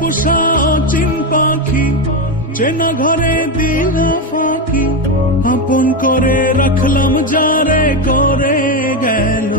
পোষা অচিন পাখি চেনা ঘরে দিল ফাঁকি, আপন করে রাখলাম যারে করে গেল